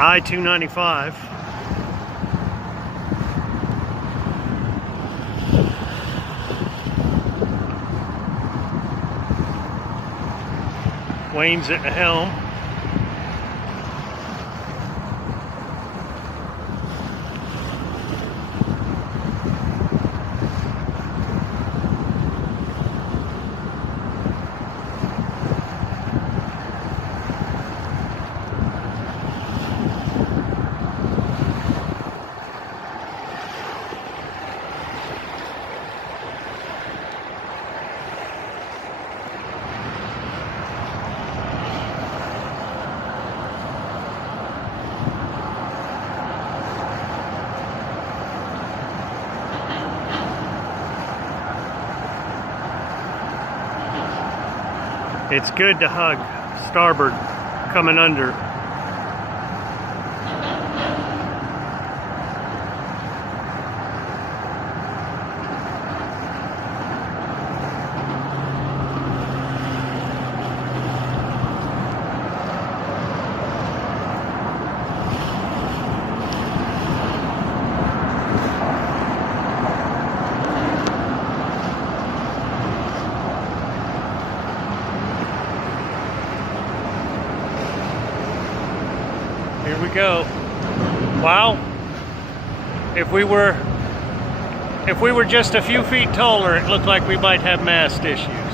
I-295. Wayne's at the helm. It's good to hug starboard coming under. Here we go. Wow. If we were just a few feet taller, it looked like we might have mast issues.